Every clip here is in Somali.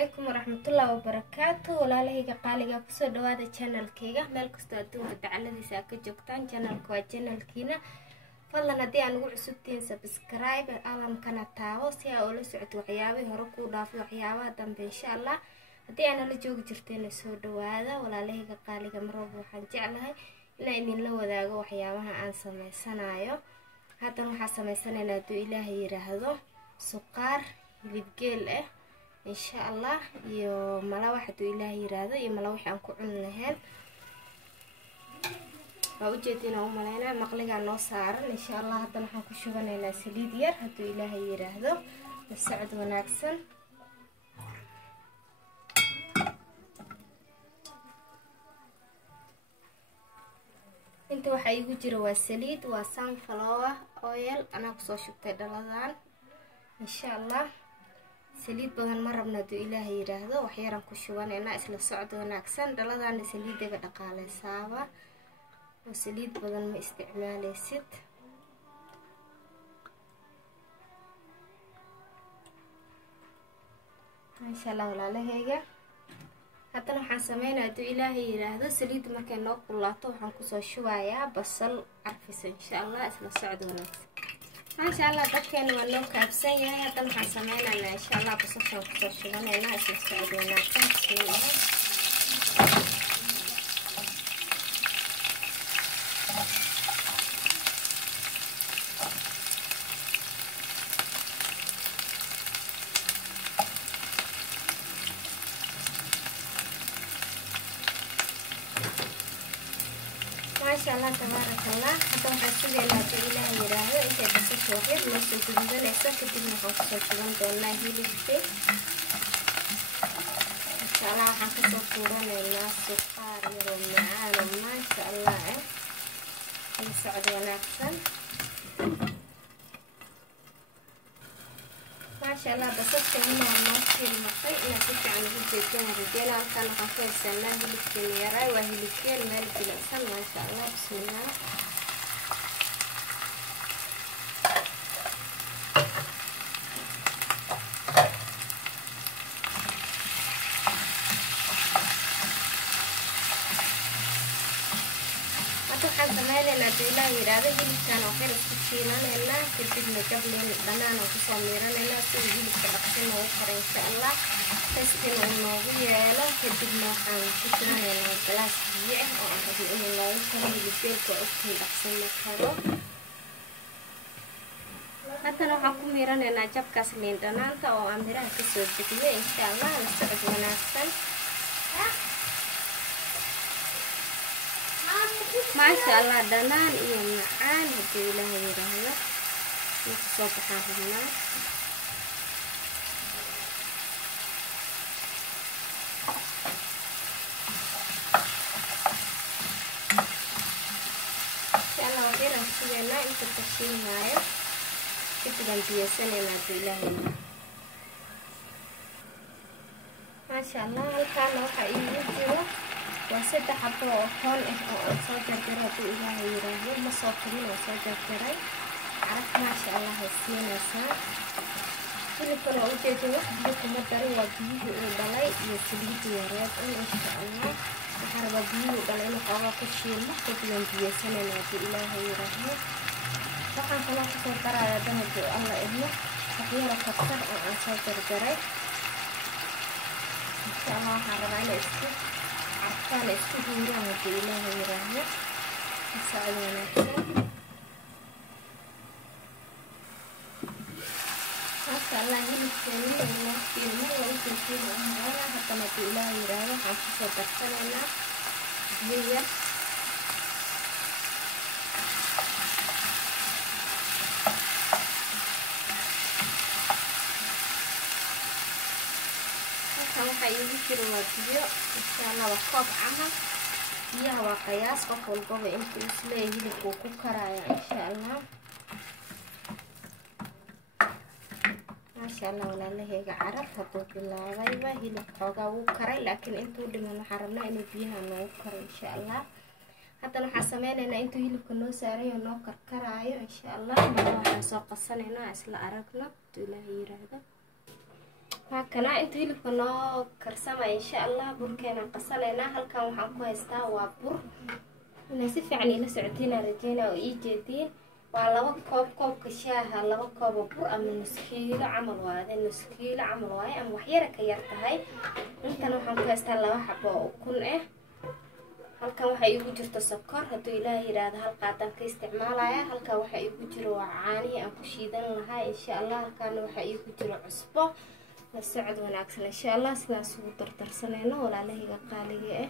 عليكم ورحمة الله وبركاته ولا لهيك قالي قصة دوادة channel كيجا ملك استودون بتعلدي ساكت جوكتان channel كوا channel كينا فلا ندي أنا وقع ستين سبسكرايب أعلم كانت تاوس يا أولو سعد وحياوي هركو دافي وحياوي دم إن شاء الله ندي أنا اللي جوك جرتين سو دوادة ولا لهيك قالي قمرب وحنجعلها إلا إني لو ذاق وحياوها عن سمي سنايو هذا ما حسمي سنة ندو إلهي يرهدو سكر يلبجيل إن شاء الله يو ملا واحد إلهي يرهدو يو ملا واحد أنكو عن لهن ووجدين أو ملانا مقلقا نو سارن إن شاء الله هذا نحن كشوفنا إلى سليد ير هدو إلهي يرهدو السعد وناكسن انت waxaa igu jira waa saliid waa sunflower oil ana ku soo shubtay dhaladan insha Allah saliid badan ma rabna duu Ilaahay yiraahdo wax yaran ku shubanayna isla socdo wanaagsan dhaladan saliidaga dhaqaaleysaaba oo saliid badan ma isticmaalaysid insha Allah walaalahayga هذا نحن سمينا دو إلهي يراهدو سليد مركين نو قلاتو وحن كسو شوايا بصل عرفيس إن شاء الله اسلا سعد وناس إن شاء الله دكين ونو كابسين هذا نحن سمينا إن شاء الله بصل شو كسو شوانا اسلا سعد وناس بسم الله ما شاء الله تبارك الله هذا حسب إلى إلهي يراهدو إنت بس شوفي بس تجيبه لسه كتير نحط شوفان دونا هيليكتي إن شاء الله حنكسر كورنا الناس سكر يروميان ما شاء الله يسعد ونحسن ما شاء الله بس كنا نمشي المقي إن كنت عم بجيبين رجال كان حفظ سنة هيليكتي يراي وهيليكتي مالك الأحسن ما شاء الله بسم الله waxaan sameeynaa diila yiraahdo hilibkan oo xir isku shiilanayna kadibna gablin dhanaan oo ku soo miiranayna si hilibka dhaqsin oo kare insha Allah taskin oo noogu yeelo kadibna waxaan ku shiranaynaa glass biyo oo aan rabno in loogu karo hilibka oo ku dhaqsin karo hadana waxaan ku miiranaynaa jabkaas liin dhanaanta oo aan miraha ka soo bixiyay insha Allah la socod wanaagsan ما شاء الله دنان إيه معان هدي إلهي يراهدو نقصوب حافظنا إن شاء الله ودينا نسوينا إنت تشيل معي كتبا بيساني هدي إلهي ما شاء الله هالكان وحا إيه وسد حبة وطن أو صاجر جرا دو إلهي يراهدو ما صوتين وصاجر جرا عرفت ما شاء الله هالسينة سا كل كنا وجدت واحد بكم مدري وبيه وبلاي يسليد يراد إن شاء الله وحرب بيه وبلاي نقاوة كشيء مخطط من بيه سنة نادي إلهي يراهدو طبعا كنا تصور ترى يدنا دو الله إبنه صغيرة كتر أو صاجر جرا إن شاء الله حرب على إسكت عرفان استهورا هدي إلهي يراهدو يسعد وناكسن ما شاء الله هيليكتيني ونوكتيني ويكتيني ومعانا حتى هدي إلهي يراهدو حنشوفو درسانينا هي waxaa igu jiro waa biyo insha Allah waa koob camal biyaha waa qiyaas qof walba intuu isleeyahay hilibku ku karaayo insha Allah ma sha Allah walaalahayga caraf haduu bilaabayba hilib xoogaa wuu karay laakiin intuu dhiman waxaan rabnaa inuu biyaha noogu karo insha Allah haddana waxaan sameynaynaa intuu hilibka noo saarayo noo karkaraayo insha Allah waxaan soo qasanaynaa isla aragno Ilaahay yiraahdo هكذا انت هلبka noo karsamay insha Allah burkeena qasanayna halkan waxaan ku haystaa waa bur inay si fiican ila socotina rajayna oo ii jeedin waa 2 koob koobka shaaha 2 koob bur ama nus kiilo camal waaye ama wax yar ka yar tahay intan waxaan ku haystaa 2 xabo oo kun halkan waxa igu jirto sokor haduu Ilaahay yiraahdo hal qaadan ka isticmaalaya halkan waxa igu jiro waa caani aan ku shiidan lahaa insha Allah halkan waxa igu jiro cusbo la socod wanaagsan insha Allah sidaas ugu dardarsanayno walaalahayga qaaliga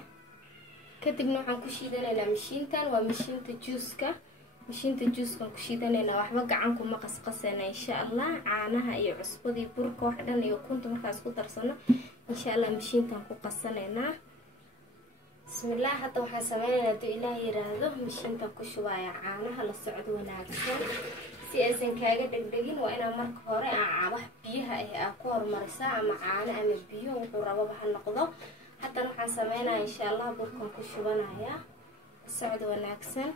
kadibna waxaan ku shiidanaynaa mishiintan waa mishiinta juuska ku shiidanaynaa waxba gacan kuma qasqasayna insha Allah caanaha iyo cusbadii burka wax dhan iyo kunta markaas ku darsano insha Allah mishiintan ku qasanaynaa bismillah hadda waxaan sameeynaa haduu Ilaahay yiraahdo mishiintan ku shubaya caanaha la socod wanaagsan si aysan kaaga dhagdhagin waa inaan marka hore wax biyaha ah ku hormarisaa ama caano ama biyo wuxuu rabo waxa noqdo hadda waxaan sameeynaa insha Allah burkan ku shubanaya socod wanaagsan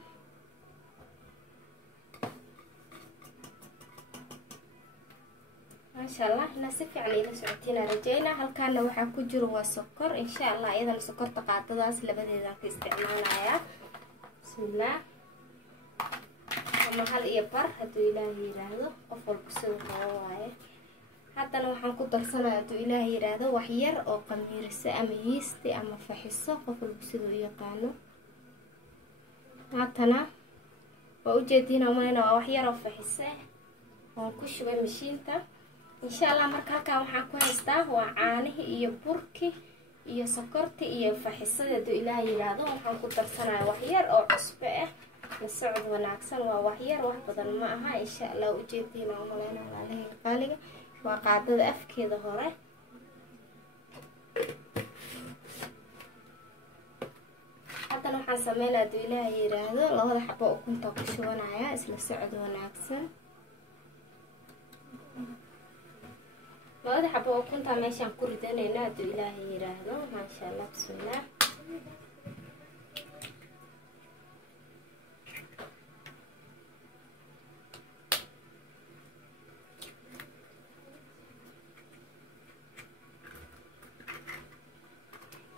ما شاء الله ناس fiican ila socotina rajayna halkaana waxa ku jiro waa sokor insha Allah iyadana sokorta qaadadaas labadeeda ka isticmaalaya bismillah ama hal iyo bar haduu Ilaahay yiraahdo qof walba soo waaye haddana waxaan ku darsanayaa haduu Ilaahay yiraahdo wax yar oo qamiirisa ama yeast ama faxiso qof walba sidoo yaqaano haddana waa u jeedina waa wax yar oo faxiso oo ku shubay mishiinta insha Allah marka halka waxaan ku haystaa waa caanihi iyo burki iyo sokorti iyo faxisada haduu Ilaahay yiraahdo waxaan ku darsanayaa wax yar oo cusbo la socod wanaagsan waa wax yar wax badan ma aha insha Allah u jeedina umaleynaa walaalahayga qaaliga waa qaadada afkeeda hore haddana waxaan sameeynaa haduu Ilaahay yiraahdo 2 xabo oo kunta ku shubanaya isla socod wanaagsan 2 xabo oo kunta meeshan ku ridanayna haduu Ilaahay yiraahdo ma sha Allah bismillah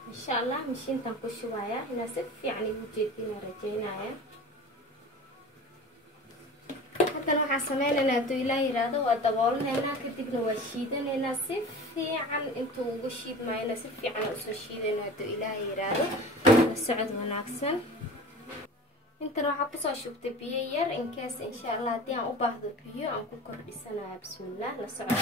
إن شاء الله مشين تنقش شوية هنا سف يعني وجدتنا رجيناها حتى لو حسمينا نادو إلهي رادو ودبولنا هنا كتبنا وشيدنا هنا سف عن انتو وشيد معنا سف عن وشيدنا نادو إلهي رادو السعد وناكسن انت راح اقصى شوف تبيير ان كاس ان شاء الله دي ان اباهدو بيو ان كوكر بسنة بسم الله لسعد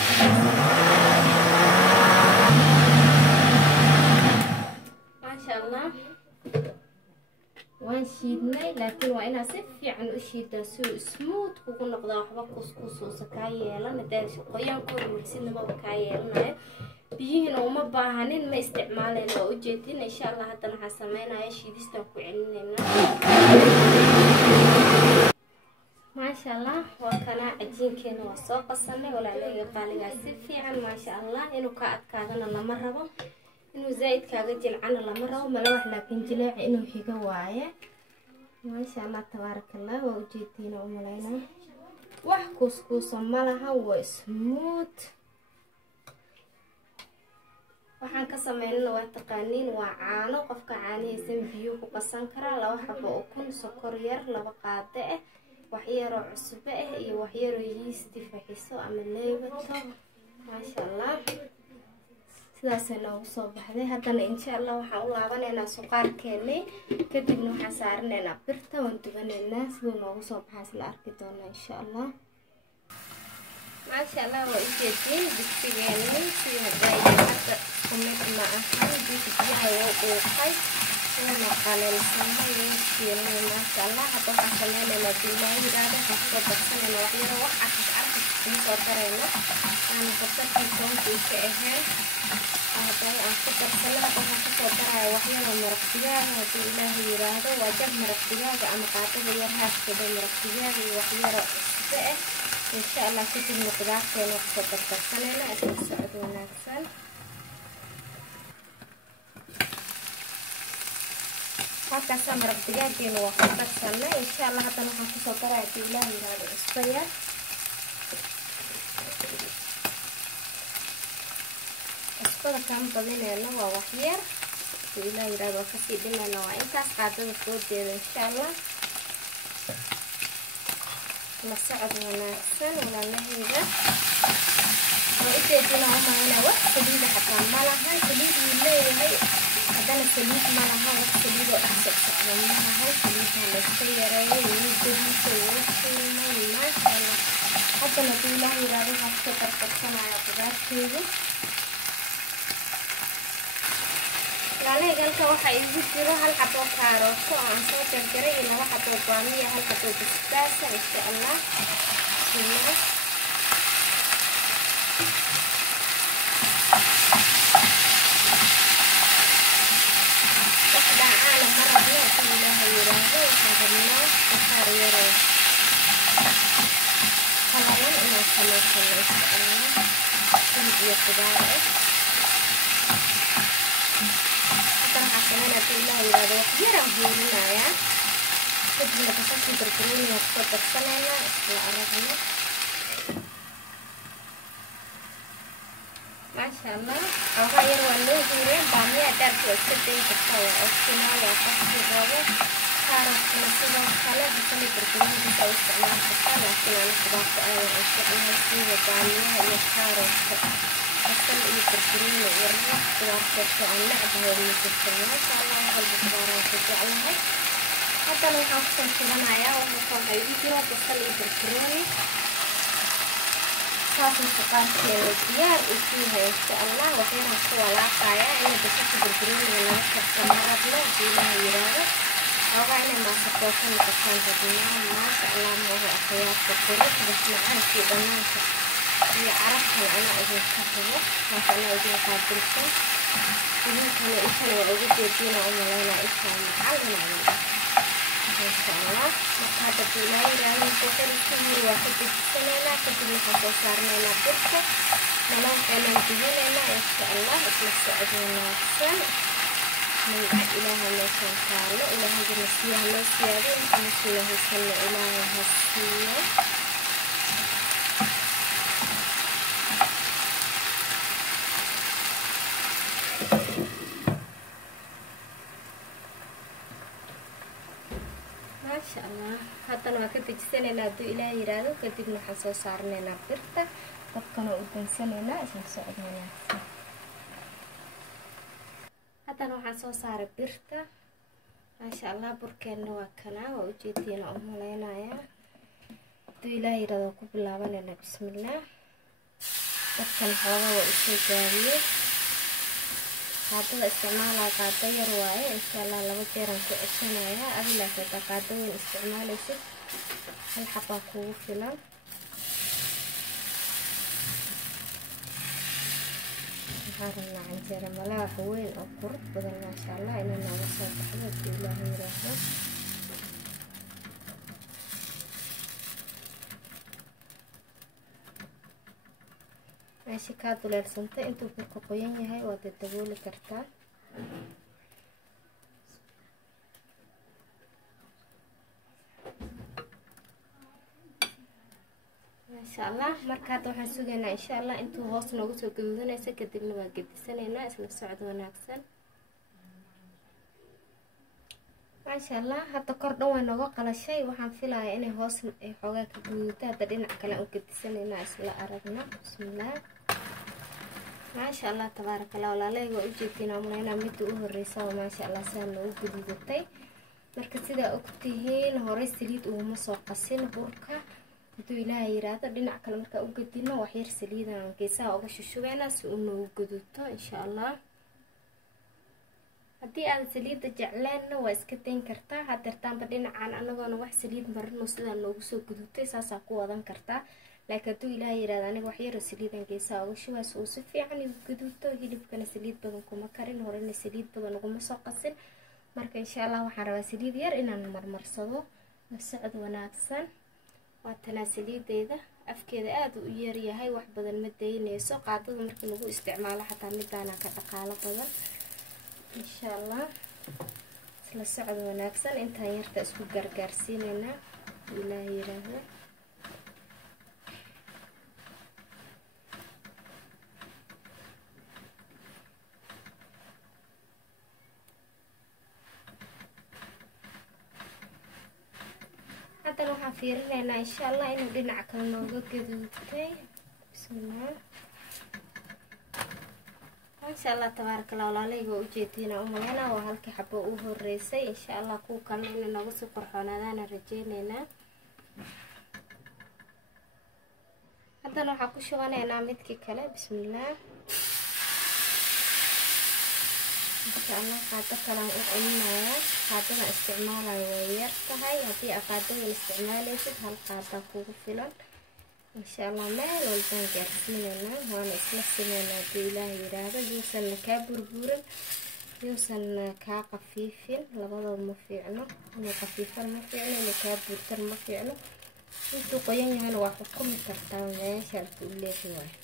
ما شاء الله وان شيدناي لكن وانا سفي عن اشيدا سو سموث كوكو نقدا waxba kuskuuso ka yeelan haday qoyaan ku ruursinaba ka yeelanayo biyihina uma baahanin ma isticmaalayno oo ujeedin insha Allah hadda waxaan sameeynaa shiidista ku celinayna ما شاء الله وكنا عجينكنا وسoo qasanay walaalahayga qaaliga si fiican ما شاء الله inuu ka adkaadana lama rabo inuu zaid kaaga jilcana lama rabo malaha laakiin jilaac inuu xiga waaye ما شاء الله تبارك الله وجيتينا umaleena wax kuskuuso malaha waa smooth waxaan ka sameeynaa waa taqaaniin waa caano qofka caanihiisa biyo ku qasan kara 2 xabo oo kun sokor yar 2 qaade wax yar oo cusbo iyo wax yar oo yeast faxiso ama leebato ما شاء الله sidaasna ugu soo baxday haddana insha Allah waxaan u laabanaynaa suqaarkeena kadibna waxaan saaranaynaa birta waan dubanaynaa sidoo noogu soo baxay la arki doona insha Allah ما شاء الله وإجتين بسيجاني فيها دايما ومثل أهل بيجيها وقوقي وما قال السماء يشيرني ما شاء الله حتى حصلنا لدينا هذا حتى بسنا وحير وحش عارف مصدرنا أنا فكرت يكون في كأهل هذا أفكر سلا وحصدرها وحير مرقيا هذا إله يراده وجه مرقيا أما قاطع يرها كده مرقيا وحير سئ إن شاء الله كتير مقدار كنا نقدر ترسلنا السعد ونرسل هذا سمر الدجاج كنا وقدر ترسلنا إن شاء الله هذا نحن كسر عدي الله هذا الصياد qaadada kaan badinayna waa waxyar ilaa yiraahdo kasii dhimayna waa intaas qaadada foodeeda insha Allah la socod wanaagsan walaalahayga وإنتنا وما وقت سليد حتى ما لها سليد ولا هي هذا سليد ما لها وقت سليد وأحسن ما لها سليد على السيارة ويجري سوي ما شاء الله حتى نقول له يراوي حتى تركنا مع قدرات كذا يعني قال كوا حيجي كذا هل حطوا كاروت عن صوت الجري إلى حطوا بامية هل حطوا بستاسة إن شاء الله ما شاء الله أغير والله غيرين بامية درت وستين كتاوة أصلاً يا قصدي الرابع صارت نصيبة وخلا بسني بركوني بسوي استعمال كتاوة لكن أنا خلاص أنا أشتغل هالسنة بامية هي صارت أصلاً بركوني ورنا خلاص كتاوة نعبها المسلمين ما شاء الله هذا البخارة تجعلها حتى لو حصل كذا معايا ومصاب يجرا بسني بركوني صافي الفقار ديار وفيها إن شاء الله وحينها سوى لاقايا إنه بشكل بالجرين ولا نفس كمرة له فيها يراغب وغاينا ما سقوطا مكسان جدنا ما شاء الله ما هو أخيات بقرط بس معانا في بنانك هي عرفها أنا إذن كفوه ما شاء الله إذن قابلتم إذن كان إيشان وعوجد يدينا أمالينا إيشان معلنا إن شاء الله هذا بولاي راهي بوحل كل واحد يتسنينا كتبنا حتى صارنا نبركة نلوم أنا نجينا إن شاء الله اسم السعودية نفسنا من إله الله سبحانه إله جنسيه الله سيادي نسيه سنة إله هسيه ما شاء الله حتى أنا كنت جسنا دو إلى يرادو كتبنا حصو صارنا برتا وكنا قدام سنة اسم سعودنا حتى أنا حصو صار برتا ما شاء الله بركنا وكنا ووجدنا أمولينا يا دو إلى يرادو قبل لنا بسم الله وكنا حوا وإسجابي هذا استعمال قاعدة يروي إن شاء الله لو جيران كأشنا يا أغلى كذا قاعدة استعمال يصير الحبة كوفلا هارنا عن جيران ملا حوين أو قرب بدل ما شاء الله إننا وصل تحدث الله يرحمه ماشي كادو لرسنتي انتو بركو قوين يهي وتدبولي كرتا ما شاء الله مركاتو حسوغينا ان شاء الله انتو هوس نوغو سو قدودانيسا كدبنا waa gedisanayna isla socod wanaagsan ما شاء الله hadda kor dhan way nooga qalashay waxaan filayaa inay hoos ay xoogaa ka guduuto hadda dhinac kale aan gedisanayna isla aragna bismillaah ما شاء الله تبارك الله ولا لا وجدتنا أمرنا مدة هالرئيسة وما شاء الله سان وجدتي مركز سيدا أكتهين هوري سليد ومسوق قسين بوركا بدو إلهي يرادا دينا كلا مركا وجدتنا وحير سليدا كيسا وغش الشوعنا سؤولنا وجدتو إن شاء الله هدي أنا سليد جعلنا واسكتين كرتا هادرتان بدينا عن أنا غانا واح سليد مرنو سيدا نوغسو جدتي ساسا قوة كرتا لكن تو إلهي يرادا أنا وحير سليدا كيسا وغشوا سوسفي يعني وجدتو هيلب كان سليد بدن كما كارين هورين سليد بدن ومسوق قسين marka insha Allah waxaan rabaa saliid yar inaan marmarsado socod wanaagsan waa tan saliideeda afkeeda aad u yar yahay wax badan ma deynayso qaadada markii lagu isticmaalo xataa midaana ka dhaqaalo badan insha Allah isla socod wanaagsan intaan yarta isku gargaarsiinayna ilaahay yiraahdo waxaan fiirinaynaa insha allah inuu dhinaca kale nooga gaduudtay. bismillah. insha allah tabaarakallah walaaleyga waa ujeediina umaleynaa waa halkii xabo u horeysay. insha allah kuwa kalena inay nooga soo qorxoonaadaana rajeyneynaa. haddana waxaan ku shubanaynaa midkii kale. bismillah. insha allah qaado kalaan u celinayaa. qaadadan isticmaalayo way yar tahay. haddii aad qaadadan isticmaalaysid hal qaada kugu filan. insha allah meel walbaan gaarsiinaynaa waana isla simeynaa haddii ilaahay yidhaahdo. yuusanna kaa burburin yuusanna kaa qafiifin. labadooda ma fiicno. inuu qafiifan ma fiicno, inuu kaa burtan ma fiicno. intuu qoyan yahana waa xukumi kartaa meeshaad ku leexi waayo.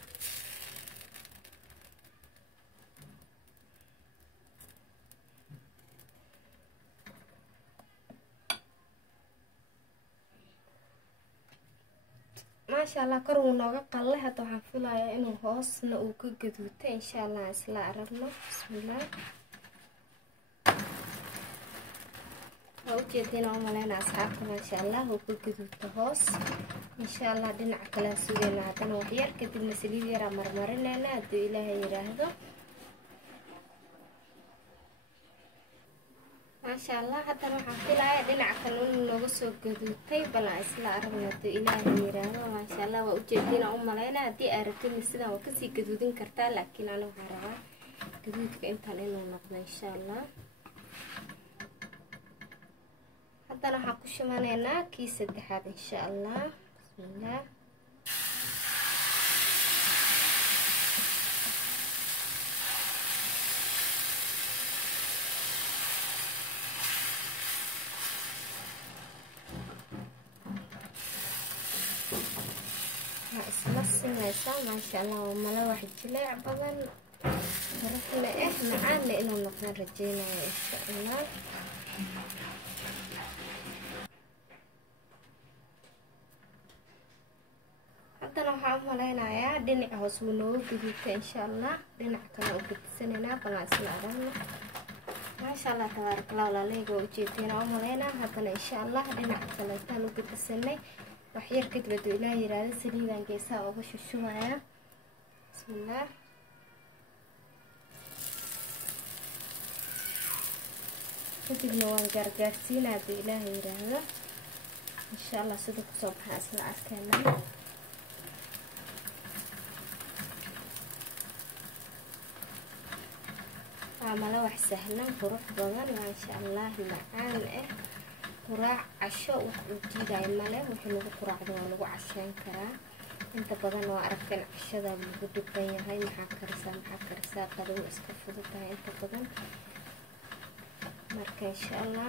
maasha allah kor wuu nooga qallay. hadda waxaan filayaa inuu hoosna uu ka gaduutay. insha allah isla aragno. bismillah. waa ujeediina umaleynaa asxaabta maasha allah uu ka gaduuta hoos. insha allah dhinaca kale sugayna haddana waxyar kadibna saliid yaraa marmarinayna hadduu ilaahay yidhaahdo. maasha allah haddana waxaan filayaa dhinaca kale inuu nooga soo gaduutay. balan isla aragna hadduu ilaahay yidhaahdo. maasha allah waa ujeediina umaleynaa. haddii aad rabtidna sidaan waa kasii gaduudin kartaa, laakiin aniga waxaan rabaa gaduudka intaan inuu noqdo insha allah. haddana waxaan ku shubanaynaa kii saddexaad insha allah. bismillah. isla simeysaa. maasha allah waa mala wax jileec badan qarafle macaanle inuu noqdaan rajeynaya insha allah. haddana waxaan u maleynayaa dhinaca hoos wuu nooga gaduutay. insha allah dhinaca kale u gadisanaynaa. balan isla aragno. maasha allah tabaarakallah walaaleyga waa ujeediina u maleynaa. haddana insha allah dhinaca kale intaan u gadisanay waxyar kadib hadduu ilaah yidhaahdo saliidaan geesaha uga shushubayaa. bismillah. kadibna waan gaargaarsiinaa hadduu ilaah yidhaahdo. insha allah sida kusoo baxaa isla arkeenaa. waa mala wax sahlan qurux badan maasha allah macaan quraac casho wuxuu jiiday male. wixii lagu quraacdo waa lagu casheyn karaa. inta badan waa aragteen cashada lagu dhiban yahay. maxaa karisaa qadow iska fududahay inta badan. marka insha allah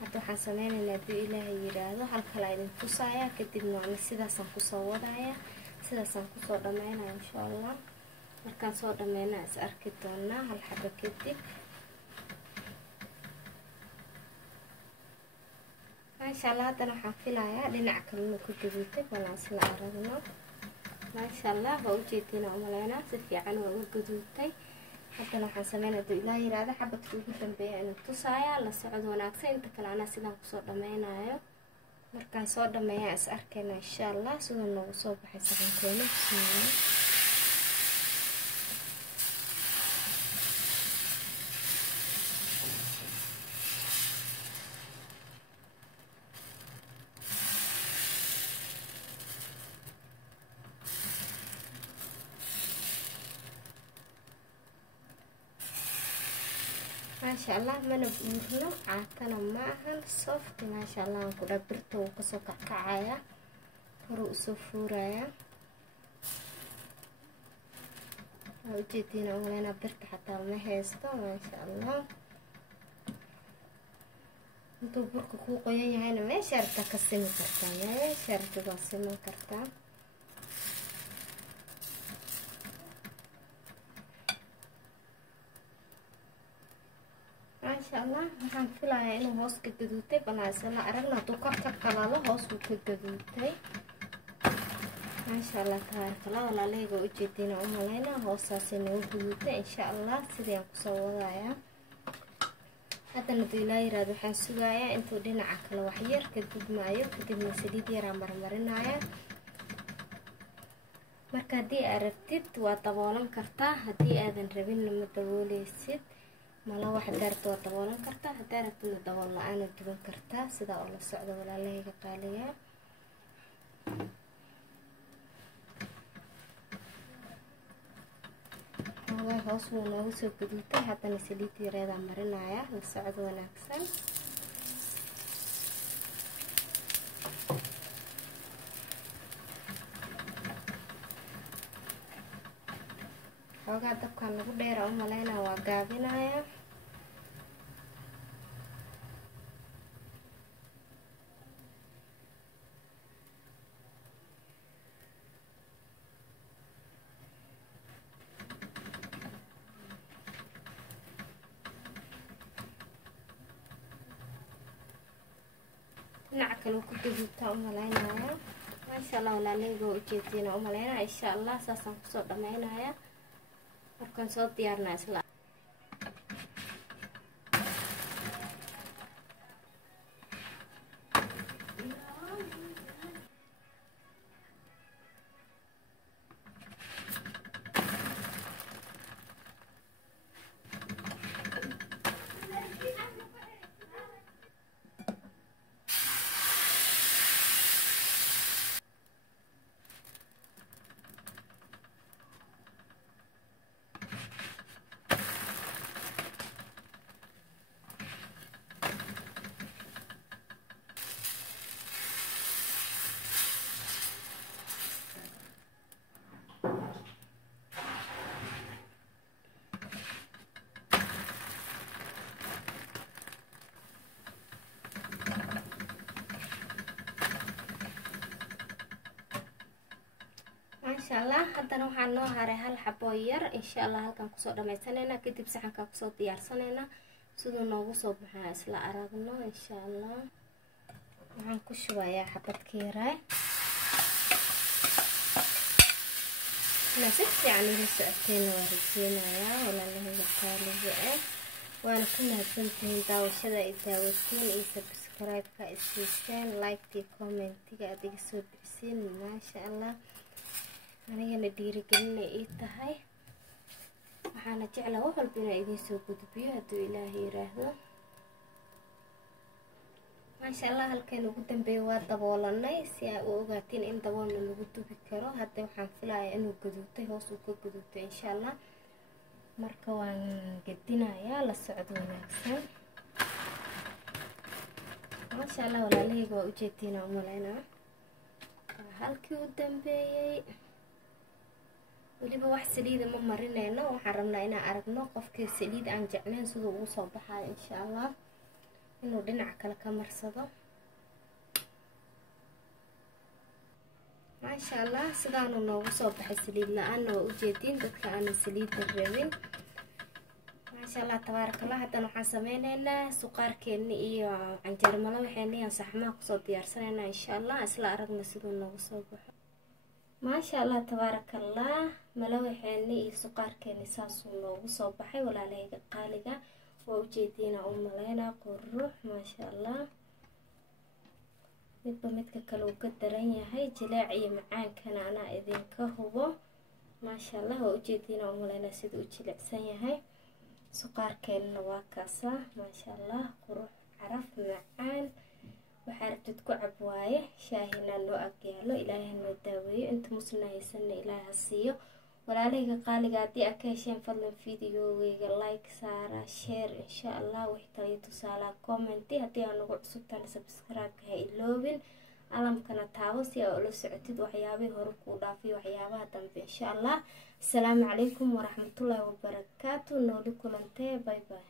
hadda waxaan sameynaynaa hadduu ilaahay yidhaahdo hal kale idin tusaaya. kadibna waana sidaasaan kusoo wadaaya. sidaasaan kusoo dhammeynaya insha allah. markaan soo dhammeynaa is arki doonaa hal xabo kadib. maasha allah haddana waxaan filayaa dhinaca kale inuu ka gaduutay. balan isla aragno. maasha allah waa ujeediina umaleynaa si fiican waa uga gaduutay. haddana waxaan sameynaa hadduu ilaah yidhaahdo xabadka ugu dambeeya inuu tusaaya. la socod wanaagsan. inta kale anaa sidaan kusoo dhameynayo. markaan soo dhammeeyaa is arkayna insha allah siduu noogu soo baxay saxankeena. bismillah. maasha allah mana buurno caatana maahan soft. maasha allah aan ku dhaa birta wuu kasoo kackacaya horuu usoo fuuraya. waa ujeediina umaleynaa birta xataa ma haysto. maasha allah intuu burka kuu qoyan yahayna meesha aragtaa ka simi kartaa. meesha aragtid waa siman kartaa. maasha allah waxaan filayaa inuu hoos ka gaduutay. balan isla aragna hadduu kor ka qalalo hoos wuu ka gaduutay. maasha allah tabaarakallah walaaleyga waa ujeediina umaleynaa hoostaasay nooga gaduutay. insha allah sidii aan kusoo wadayaa. haddana duu ilaa yiraahdo waxaan sugayaa intuu dhinaca kale wax yar ka gudmaayo kadibna saliid yaraa marmarinaya. marka haddii aad rabtid waa daboolan kartaa, haddii aadan rabinna ma dabooleysid. mala wax daarto waa daboolan kartaa, haddii rabtidna dabool la-aan duban kartaa. sidaa oo la socdo walaalahayga qaaliga. waa hoos wuu noogu soo gaduutay, haddana saliid yareeda marinaya. la socdo wanaagsan. xoogaa dabkan lagu dheera u malaynaa waa gaabinaya. dhinaca kale ku gaduutaa u malaynaya. maasha allah walaalahayga waa ujeediina u malaynaya. insha allah saasaan kusoo dhammaynaya markaan soo diyaarnaa isla. maasha allah haddana waxaan noo haray hal xabo yar. insha allah halkaan kusoo dhammaysanayna kadib saxankaa kusoo diyaarsanayna siduu noogu soo baxaa isla aragno. insha allah waxaan ku shubayaa xabadka yaraa si fiican ila socoteyna waa rajeynayaa walaalahayga qaaliga ah. waana ku mahadsantihiin daawashada ay daawateen iyo subscribe-ka isiiseen, like-tii commentiga aad iga soo bixisiin. maasha allah anigana dhiirigelina ii tahay. waxaana jeclaa wax walba inaa idiin soo gudbiyo hadduu ilaahay yiraahdo. maasha allah halkan ugu dambeeya waa daboolanay si ay u ogaatiin in daboolna lagu dubi karo. hadda waxaan filayaa inuu gaduutay, hoos uu ka gaduutay insha allah. marka waan gedinayaa, la socdo wanaagsan. maasha allah walaalahayga waa ujeediina u malaynaa waa halkii u dambeeyey. weliba wax saliida ma marinayno, waxaan rabnaa inaan aragno qofkii saliid aan jeclayn siduu ugu soo baxayo. insha allah inuu dhinac kale ka marsado. maasha allah sidaanu noogu soo baxay saliid la-aanna waa ujeediin dadka aanan saliidda rabin. maasha allah tabaarakallah. haddana waxaan sameyneynaa suqaarkeeni iyo canjeer malawaxeeni aan saxmaha kusoo diyaarsanaynaa. insha allah isla aragna siduu noogu soo baxo. maasha allah tabaarakallah. malawaxeeni iyo suqaarkeeni saasuu noogu soo baxay walaalahayga qaaliga. waa ujeediina u malaynaa qurux. maasha allah midba midka kale uu ka daran yahay. jilaac iyo macaankana anaa idinka hubo. maasha allah waa ujeediina u malaynaa sida uu jilicsan yahay. suqaarkeenna waa kaasa. maasha allah qurux, caraf, macaan. waxaa rabtid ku cab waaye. shaahina noo agyaalo. ilaahay noo daaweeyo. inta musna haysanna ilaahay ha siiyo. walaalahayga qaaliga haddii aad ka hesheen fadlan videogeyga like saara, share insha allah. wixii taliyo tusaalaha commenti. haddii aan nagu cusubtaan subscribe-ka ha iloobin. alamkana taabo si aa ula socotid waxyaabihii hore kuu dhaafiyo waxyaabaha dambe insha allah. asalaamu calaykum waraxmatullaahi wabarakaatu. nooli kulantee. bye bye.